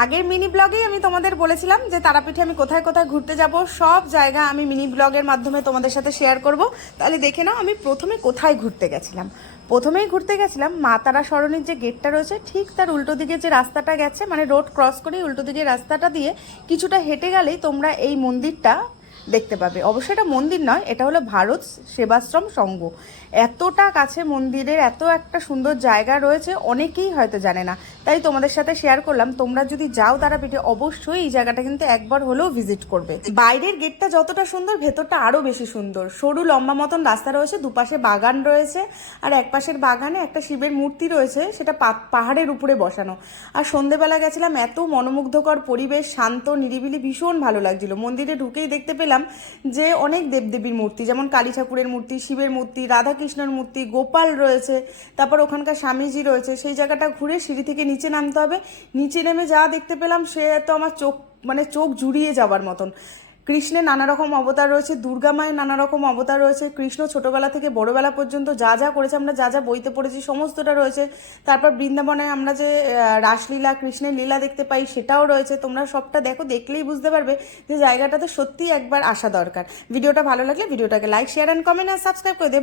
আগের মিনি ব্লগেই আমি তোমাদের বলেছিলাম যে তারাপীঠে আমি কোথায় কোথায় ঘুরতে যাব, সব জায়গা আমি মিনি ব্লগের মাধ্যমে তোমাদের সাথে শেয়ার করব। তাহলে দেখে নাও আমি প্রথমে কোথায় ঘুরতে গেছিলাম। প্রথমেই ঘুরতে গেছিলাম মা তারা সরণির যে গেটটা রয়েছে ঠিক তার উল্টো দিকে যে রাস্তাটা গেছে, মানে রোড ক্রস করেই উল্টো দিকে রাস্তাটা দিয়ে কিছুটা হেঁটে গেলেই তোমরা এই মন্দিরটা দেখতে পাবে। অবশ্যই এটা মন্দির নয়, এটা হলো ভারত সেবাশ্রম সংঘ। এতটা কাছে মন্দিরের, এত একটা সুন্দর জায়গা রয়েছে, অনেকেই হয়তো জানে না, তাই তোমাদের সাথে শেয়ার করলাম। তোমরা যদি যাও তারাপীঠে অবশ্যই এই জায়গাটা কিন্তু একবার হলেও ভিজিট করবে। বাইরের গেটটা যতটা সুন্দর, ভেতরটা আরও বেশি সুন্দর। সরু লম্বা মতন রাস্তা রয়েছে, দুপাশে বাগান রয়েছে, আর এক পাশের বাগানে একটা শিবের মূর্তি রয়েছে, সেটা পাহাড়ের উপরে বসানো। আর সন্ধেবেলা গেছিলাম, এত মনোমুগ্ধকর পরিবেশ, শান্ত নিরিবিলি, ভীষণ ভালো লাগছিল। মন্দিরে ঢুকেই দেখতে পেলাম যে অনেক দেবদেবীর মূর্তি, যেমন কালী ঠাকুরের মূর্তি, শিবের মূর্তি, রাধাকৃষ্ণের মূর্তি, গোপাল রয়েছে, তারপর ওখানকার স্বামীজি রয়েছে। সেই জায়গাটা ঘুরে সিঁড়ি থেকে নিচে নামতে হবে। নিচে নেমে যা দেখতে পেলাম সে তো আমার চোখ জুড়িয়ে যাবার মতন। কৃষ্ণের নানা রকম অবতার রয়েছে, দুর্গা মায়ের নানা রকম অবতার রয়েছে। কৃষ্ণ ছোটবেলা থেকে বড়বেলা পর্যন্ত যা যা করেছে, আমরা যা যা বইতে পড়েছি সমস্তটা রয়েছে। তারপর বৃন্দাবনে আমরা যে রাসলীলা, কৃষ্ণের লীলা দেখতে পাই সেটাও রয়েছে। তোমরা সবটা দেখো, দেখলেই বুঝতে পারবে যে জায়গাটাতে সত্যিই একবার আসা দরকার। ভিডিওটা ভালো লাগলে ভিডিওটাকে লাইক, শেয়ার অ্যান্ড কমেন্ট আর সাবস্ক্রাইব করে দেবে।